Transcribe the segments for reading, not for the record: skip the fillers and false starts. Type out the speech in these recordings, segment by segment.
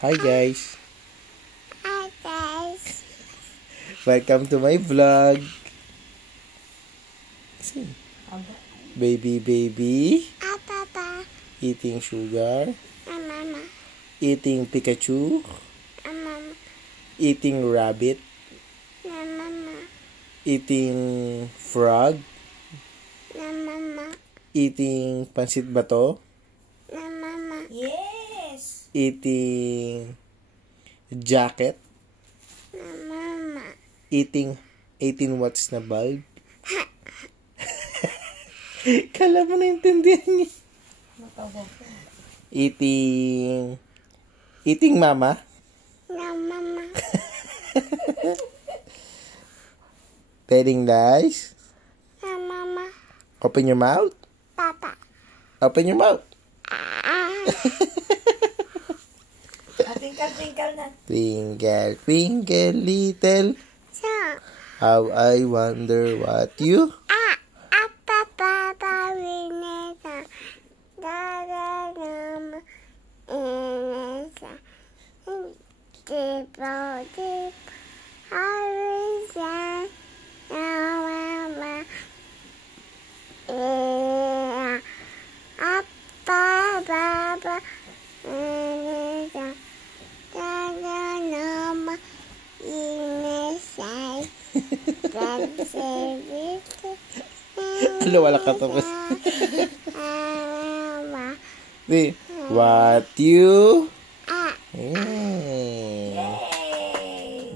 Hi guys! Hi guys. Welcome to my vlog! Baby Papa. eating sugar, Mama. eating Pikachu, Mama. eating rabbit, Mama. eating frog, Mama. eating pansit bato, Mama. Yes! eating jacket, Mama. eating 18 watts na bulb. Kala mo naintindihan niya. Eating mama. Mama. Telling lies. Mama. Open your mouth. Papa. Open your mouth. Twinkle na. Twinkle, twinkle, little. So. How I wonder what you. Papa. Wineta. Dada. Mama. Inesa. Deep. Horizon. Mama. Papa. Inesa. Dada. Mama. Inesa. Ano, wala ka tapos. Mama. What you. Yay!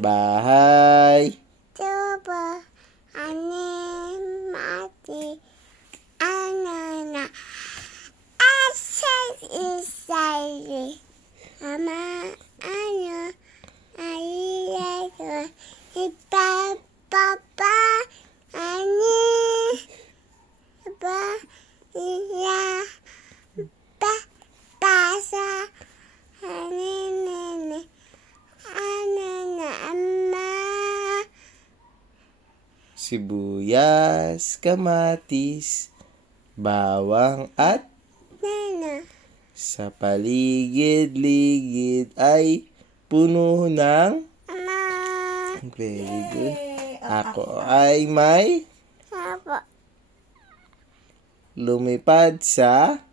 Bahay. Tubo. Mati. Anana. Asal isai. Mama. Ayah. Papa. Basa. Sibuyas, kamatis, bawang at Nana. sa paligid-ligid ay puno ng Ama. very good. Ako ay may Papa. lumipad sa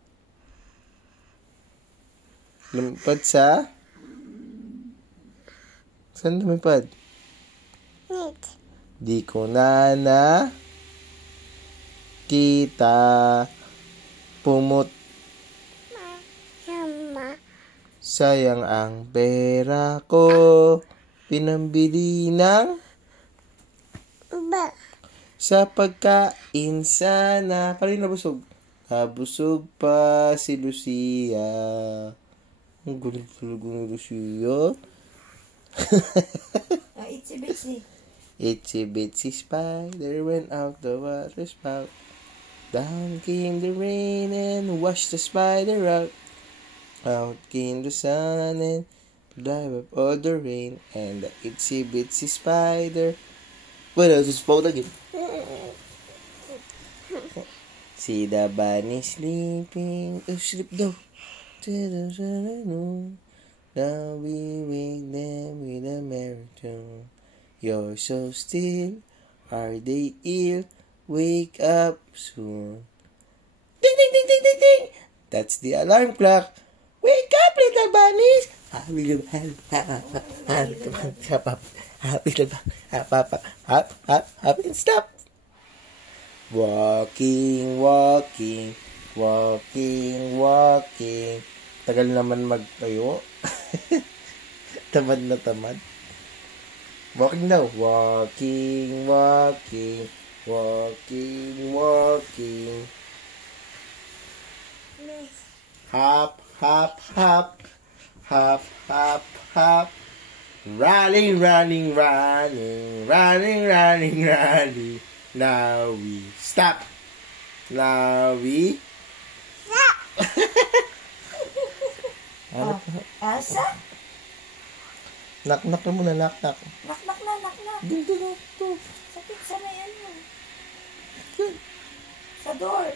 saan lumipad? Nit. Di ko na kita pumut. Mama. Sayang ang pera ko. Pinambili ng Ba. sa pagkain sana. Kanina nabusog. Nabusog pa si Lucia. Ang gulit talaga ni Lucia. Itsy bitsy. Itsy bitsy spider went out the water spout. Down came the rain and washed the spider out. Out came the sun and drive up all the rain. And the itsy bitsy spider. What else is spout again? See the bunny sleeping. Oh, sleep daw. Now we wake them with a merry tune. You're so still. Are they ill? Wake up soon. Ding, ding, ding, ding, ding, ding. That's the alarm clock. Wake up, little bunnies. Stop. Walking. Tagal naman magtayo. Tamad na tamad. Walking daw. Walking. Hop. Running. Now we stop. Asa? Knock na muna, knock. Knock. Dito. Sa pizza na yan mo. Sa door.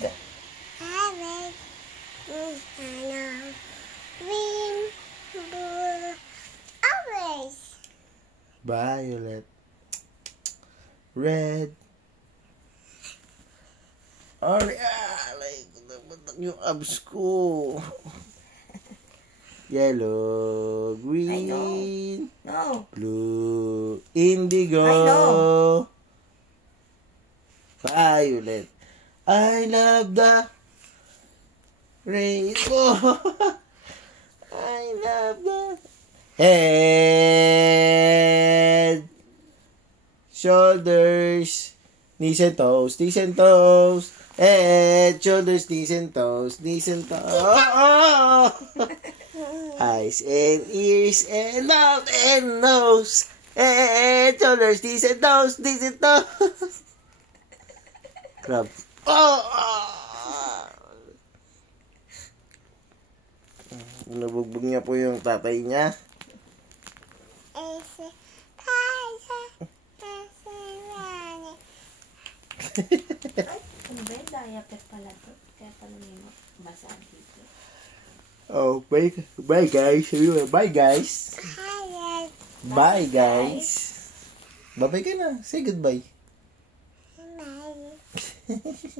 red. Red. Green. Blue. Orange. Violet. Red. Like, nabatak yung abs ko. Yellow, green, No. blue, indigo, I know. violet. I love the rainbow. I love the head, shoulders, knees and toes, knees and toes, head, shoulders, knees and toes, knees and toes. Eyes and ears and mouth and nose, head, shoulders, knees and toes, knees and toes. Crab. Nabugbog niya po yung tatay niya. Ese. Ano ba yun? Diaper pala to. Kaya pala may basa dito. Oh, bye guys. Bye guys. Bye guys. Bye-bye ka na. Say goodbye. Bye.